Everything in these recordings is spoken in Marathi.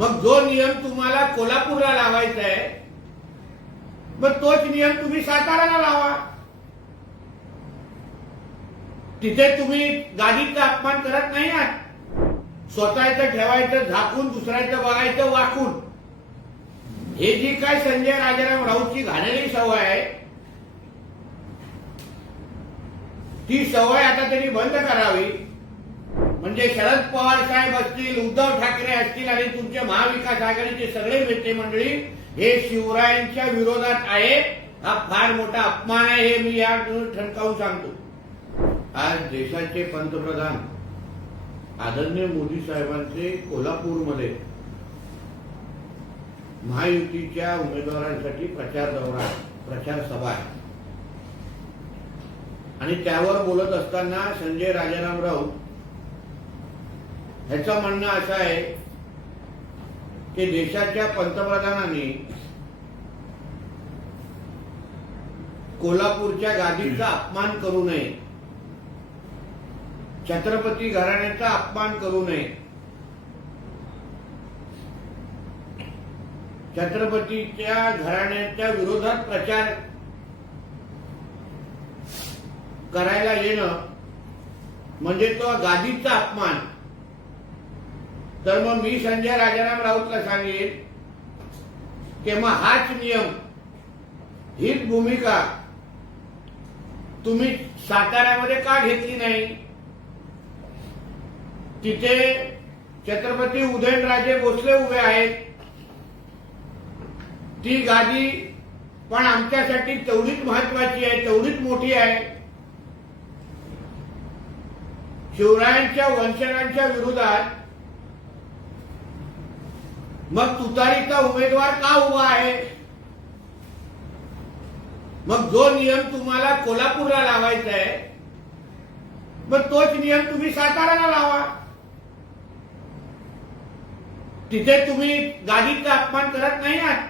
मग जो नियम तुम्हाला कोल्हापूरला लावायचा आहे मग तोच नियम तुम्ही साताराला लावा तिथे तुम्ही गाडीचा अपमान करत नाही आहात स्वतःच ठेवायचं झाकून दुसऱ्याचं बघायचं वाकून हे जी काय संजय राजाराम राऊतची घाणेरी सवय आहे ती सवय आता त्यांनी बंद करावी म्हणजे शरद पवार साहेब असतील उद्धव ठाकरे असतील आणि तुमचे महाविकास आघाडीचे सगळे नेते मंडळी हे शिवरायांच्या विरोधात आहे हा फार मोठा अपमान आहे हे मी या ठणकावून सांगतो आज देशाचे पंतप्रधान आदरणीय मोदी साहेबांचे कोल्हापूरमध्ये महायुतीच्या उमेदवारांसाठी प्रचार दौरा प्रचार सभा आहे आणि त्यावर बोलत असताना संजय राजाराम राऊत ह्याचं म्हणणं असं आहे की देशाच्या पंतप्रधानांनी कोल्हापूरच्या गादीचा अपमान करू नये छत्रपती घराण्याचा अपमान करू नये छत्रपतीच्या घराण्याच्या विरोधात प्रचार करायला येणं म्हणजे तो गादीचा अपमान तर मग मी संजय राजाराम राऊतला सांगेन की मग हाच नियम हीच भूमिका तुम्ही साताऱ्यामध्ये का घेतली नाही तिथे छत्रपती उदयनराजे भोसले उभे आहेत ती गादी पण आमच्यासाठी तेवढीच महत्वाची आहे तेवढीच मोठी आहे शिवरायांच्या वंशनांच्या विरोधात मग तुतारीचा उमेदवार का उभा आहे मग जो नियम तुम्हाला कोल्हापूरला लावायचा आहे मग तोच नियम तुम्ही साताराला लावा तिथे तुम्ही गादीचा अपमान करत नाही आहात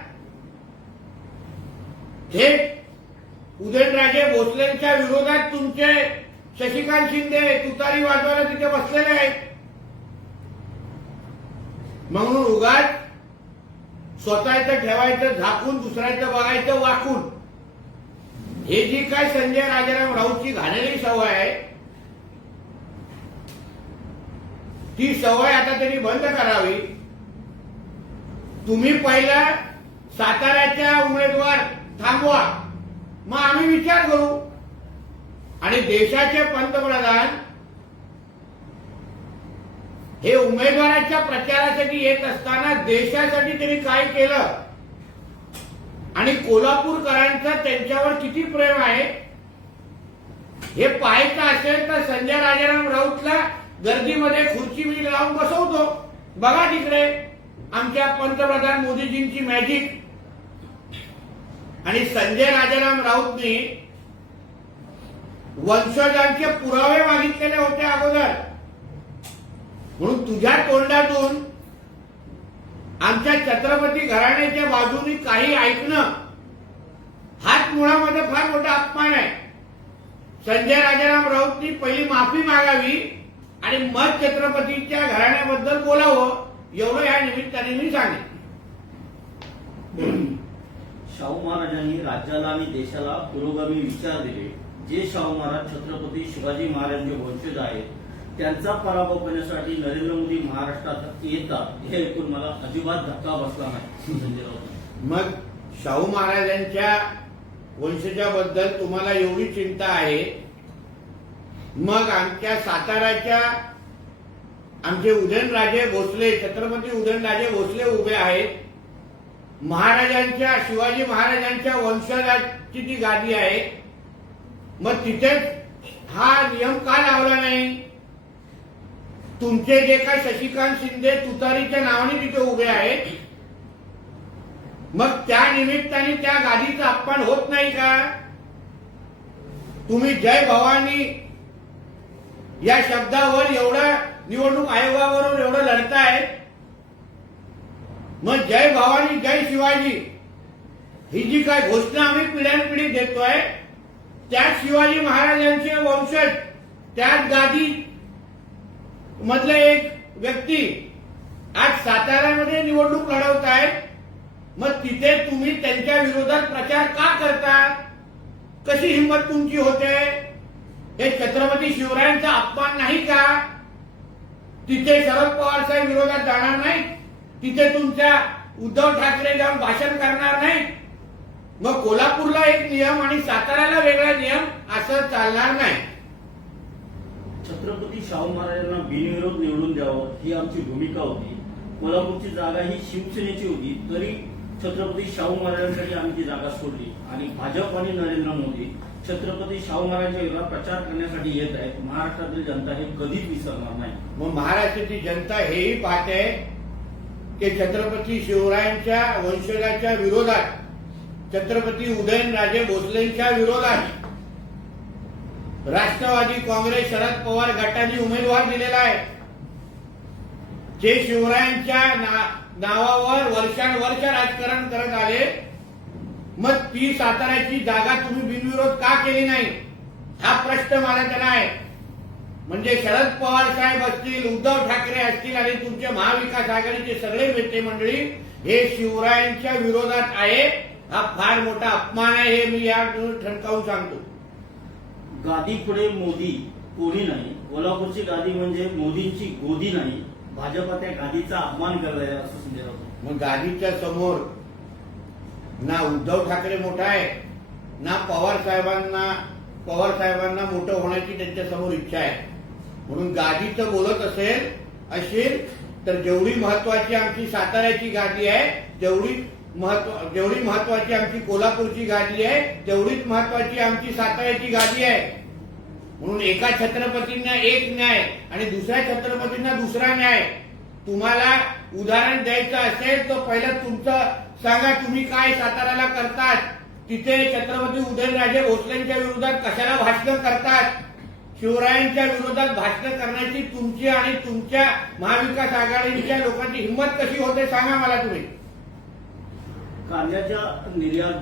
थेट उदयनराजे भोसलेंच्या विरोधात तुमचे शशिकांत शिंदे तुतारी वाजवायला तिथे बसलेले आहेत म्हणून उगाच स्वतःचं ठेवायचं झाकून दुसऱ्याचं बघायचं वाकून हे जी काय संजय राजाराम राऊतची घाणेरी सवय आहे ती सवय आता त्यांनी बंद करावी तुम्ही पहिला साताऱ्याच्या उमेदवार थांबवा मग आम्ही विचार करू आणि देशाचे पंतप्रधान हे उमेदवाराच्या प्रचारासाठी येत असताना देशासाठी त्यांनी काय केलं आणि कोल्हापूरकरांचं त्यांच्यावर किती प्रेम आहे हे पाहायचं असेल तर संजय राजाराम राऊतला गर्दीमध्ये खुर्ची मी लावून बसवतो बघा तिकडे आमच्या पंतप्रधान मोदीजींची मॅजिक आणि संजय राजाराम राऊतनी वंशजांचे पुरावे मागितलेले होते अगोदर म्हणून तुझ्या तोंडातून आमच्या छत्रपती घराण्याच्या बाजूनी काही ऐकणं हाच मुळामध्ये फार मोठा अपमान आहे संजय राजाराम राऊतनी पहिली माफी मागावी आणि मग छत्रपतीच्या घराण्याबद्दल बोलावं एवढं या निमित्ताने मी सांगितलं शाहू महाराजांनी राज्याला आणि देशाला पुरोगामी विचार दिले जे शाहू महाराज छत्रपती शिवाजी महाराजांचे वंशज आहेत त्यांचा पराभव करण्यासाठी नरेंद्र मोदी महाराष्ट्रात येतात हे ऐकून मला अजिबात धक्का बसला नाही संजय राऊत मग शाहू महाराजांच्या बद्दल तुम्हाला एवढी चिंता आहे मग आमच्या साताराच्या आमचे उदयनराजे भोसले छत्रपती उदयनराजे भोसले उभे आहेत महाराजांच्या शिवाजी महाराजांच्या वंशाची ती गादी आहे मग तिथेच हा नियम का लावला नाही तुमचे जे काय शशिकांत शिंदे तुतारीच्या नावाने तिथे उभे आहेत मग त्या निमित्ताने त्या गादीचं अपमान होत नाही का तुम्ही जय भवानी या शब्दावर एवढा निवडणूक आयोगावरून एवढं लढताय मग जय भवानी जय शिवाजी ही जी काय घोषणा आम्ही पिढ्यानपिढी देतोय त्याच शिवाजी महाराजांचे वंशज त्याच गादी मधले एक व्यक्ती आज साताऱ्यामध्ये निवडणूक लढवत आहेत मग तिथे तुम्ही त्यांच्या विरोधात प्रचार का करता कशी हिंमत तुमची होते हे छत्रपती शिवरायांचा अपमान नाही का तिथे शरद पवार साहेब विरोधात जाणार नाही तिथे तुमच्या उद्धव ठाकरे जाऊन भाषण करणार नाही मग कोल्हापूरला एक नियम आणि साताऱ्याला वेगळा नियम असं चालणार नाही शाहू महाराजांना बिनविरोध निवडून द्यावं ही आमची भूमिका होती कोल्हापूरची जागा ही शिवसेनेची होती तरी छत्रपती शाहू महाराजांसाठी आम्ही ती जागा सोडली आणि भाजप आणि नरेंद्र मोदी छत्रपती शाहू महाराजांच्या विरोधात प्रचार करण्यासाठी येत आहेत महाराष्ट्रातील जनता हे कधीच विसरणार नाही मग महाराष्ट्राची जनता हेही पाहते की छत्रपती शिवरायांच्या वंशजाच्या विरोधात छत्रपती उदयनराजे भोसलेंच्या विरोधात राष्ट्रवादी काँग्रेस शरद पवार गटाने उमेदवार दिलेला आहे जे शिवरायांच्या नावावर वर्षानुवर्ष राजकारण करत आले मग ती साताऱ्याची जागा तुम्ही बिनविरोध का केली नाही हा प्रश्न मला त्यांना आहे म्हणजे शरद पवार साहेब असतील उद्धव ठाकरे असतील आणि तुमचे महाविकास आघाडीचे सगळे नेते मंडळी हे शिवरायांच्या विरोधात आहे हा फार मोठा अपमान आहे हे मी या ठणकावून सांगतो गादी पुढे मोदी कोणी नाही कोल्हापूरची गादी म्हणजे मोदींची गोदी नाही भाजपा त्या गादीचा अपमान करत आहे असं संजय मग गादीच्या समोर ना उद्धव ठाकरे मोठा आहे ना पवार साहेबांना पवार साहेबांना मोठं होण्याची त्यांच्या समोर इच्छा आहे म्हणून गादीचं बोलत असेल असेल तर जेवढी महत्वाची आमची साताऱ्याची गादी आहे तेवढी महत्व जेवढी महत्वाची आमची कोल्हापूरची गाडी आहे तेवढीच महत्वाची आमची साताऱ्याची गाडी आहे म्हणून एका छत्रपतींना एक न्याय आणि दुसऱ्या छत्रपतींना दुसरा न्याय तुम्हाला उदाहरण द्यायचं असेल तर पहिलं तुमचं सांगा तुम्ही काय साताऱ्याला करतात तिथे छत्रपती उदयनराजे भोसलेंच्या विरोधात कशाला भाषण करतात शिवरायांच्या विरोधात भाषण करण्याची तुमची आणि तुमच्या महाविकास आघाडीच्या लोकांची हिंमत कशी होते सांगा मला तुम्ही कांद्याच्या निर्यात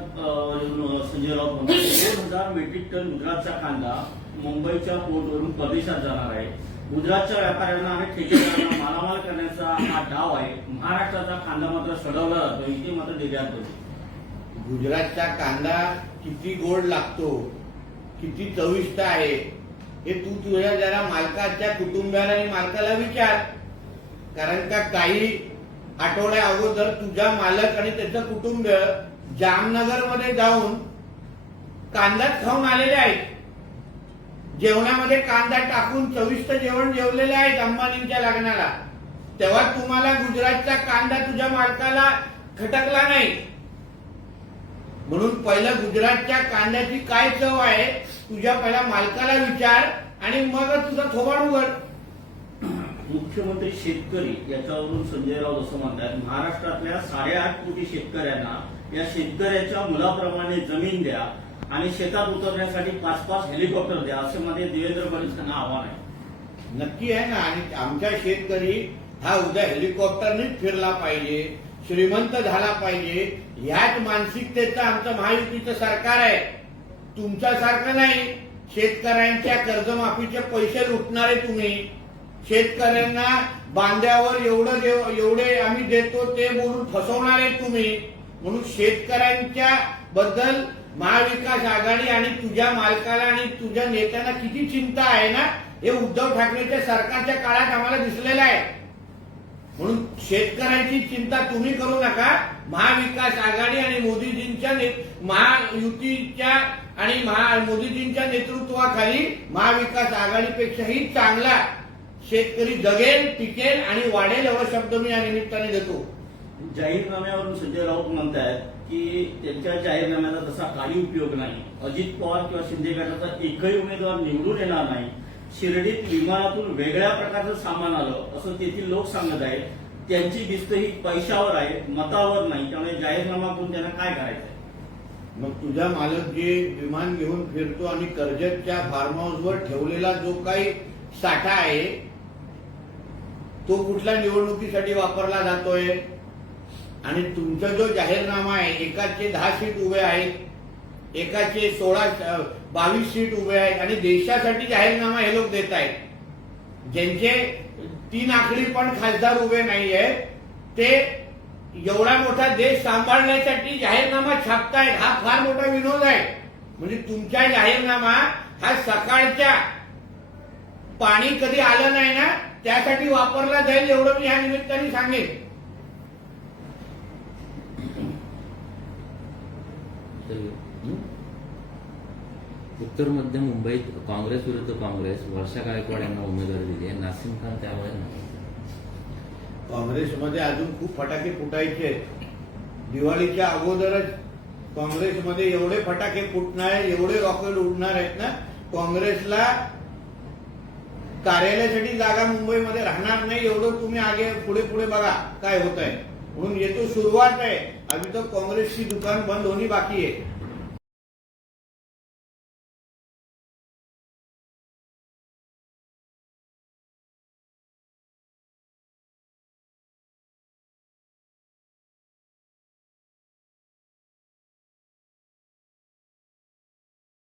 संजय राऊत दोन हजार मेट्रिक टन गुजरातचा कांदा मुंबईच्या पोर्टवरून परदेशात जाणार आहे गुजरातच्या व्यापाऱ्यांना आणि ठेकेदारांना मालामाल करण्याचा हा डाव आहे महाराष्ट्राचा कांदा मात्र सडवला जातो इथे मात्र निर्यात होते गुजरातचा कांदा किती गोड लागतो किती चविष्ट आहे हे तू तुझ्या जरा मालकाच्या कुटुंबियाला आणि मालकाला विचार कारण का काही आठवड्या अगोदर तुझा मालक आणि त्याचं कुटुंब जामनगर मध्ये जाऊन कांदा खाऊन आलेले आहेत जेवणामध्ये कांदा टाकून चविष्ट जेवण जेवलेले आहेत अंबानींच्या लग्नाला तेव्हा तुम्हाला गुजरातचा कांदा तुझ्या मालकाला खटकला नाही म्हणून पहिलं गुजरातच्या कांद्याची काय चव आहे तुझ्या पहिल्या मालकाला विचार आणि मग तुझा थोबाड उघड मुख्यमंत्री शेतकरी याच्यावरून संजय राऊत असं म्हणतात महाराष्ट्रातल्या साडेआठ कोटी शेतकऱ्यांना या शेतकऱ्याच्या मुलाप्रमाणे जमीन द्या आणि शेतात उतरण्यासाठी पाच पाच हेलिकॉप्टर द्या असं मध्ये देवेंद्र फडणवीस आव्हान आहे नक्की आहे ना आणि आमच्या शेतकरी हा उद्या हेलिकॉप्टरनेच फिरला पाहिजे श्रीमंत झाला पाहिजे ह्याच मानसिकतेचं आमचं महायुतीचं सरकार आहे तुमच्यासारखं नाही शेतकऱ्यांच्या कर्जमाफीचे पैसे लुटणारे तुम्ही शेतकऱ्यांना बांध्यावर एवढं एवढे आम्ही देतो ते बोलून फसवणार आहे तुम्ही म्हणून शेतकऱ्यांच्या बद्दल महाविकास आघाडी आणि तुझ्या मालकाला आणि तुझ्या नेत्यांना किती चिंता आहे ना हे उद्धव ठाकरेच्या सरकारच्या काळात आम्हाला दिसलेलं आहे म्हणून शेतकऱ्यांची चिंता तुम्ही करू नका महाविकास आघाडी आणि मोदीजींच्या महायुतीच्या आणि महा मोदीजींच्या नेतृत्वाखाली महाविकास आघाडीपेक्षाही चांगला शेतकरी जगेल टिकेल आणि वाढेल एवढा शब्द मी या निमित्ताने देतो जाहीरनाम्यावरून संजय राऊत म्हणतायत की त्यांच्या जाहीरनाम्याचा तसा काही उपयोग नाही अजित पवार किंवा शिंदे गटाचा एकही उमेदवार निवडून येणार नाही शिर्डीत विमानातून वेगळ्या प्रकारचं सामान आलं असं तेथील लोक सांगत आहेत त्यांची भिस्त ही पैशावर आहे मतावर नाही त्यामुळे जाहीरनामा करून त्यांना काय करायचं मग तुझा मालक जे विमान घेऊन फिरतो आणि कर्जतच्या फार्म हाऊसवर ठेवलेला जो काही साठा आहे तो कुठल्या निवडणुकीसाठी वापरला जातोय आणि तुमचा जो जाहीरनामा आहे एकाचे दहा सीट उभे आहेत एकाचे सोळा बावीस सीट उभे आहेत आणि देशासाठी जाहीरनामा हे लोक देत आहेत ज्यांचे तीन आखडी पण खासदार उभे नाही आहेत ते एवढा मोठा देश सांभाळण्यासाठी जाहीरनामा छापतायत हा फार मोठा विनोद आहे म्हणजे तुमचा जाहीरनामा हा सकाळच्या पाणी कधी आलं नाही ना त्यासाठी वापरला जाईल एवढं मी ह्या निमित्ताने सांगेन उत्तर मध्य मुंबईत काँग्रेस विरुद्ध काँग्रेस वर्षा गायकवाड यांना उमेदवारी दिली नासिम खान त्यावेळेस काँग्रेसमध्ये अजून खूप फटाके फुटायचे दिवाळीच्या अगोदरच काँग्रेसमध्ये एवढे फटाके फुटणार एवढे रॉकेट उडणार आहेत ना काँग्रेसला कार्यालयासाठी जागा मुंबईमध्ये राहणार नाही एवढं तुम्ही आगे पुढे पुढे बघा काय होत आहे म्हणून येतो सुरुवात आहे आम्ही तर काँग्रेसची दुकान बंद होनी बाकी आहे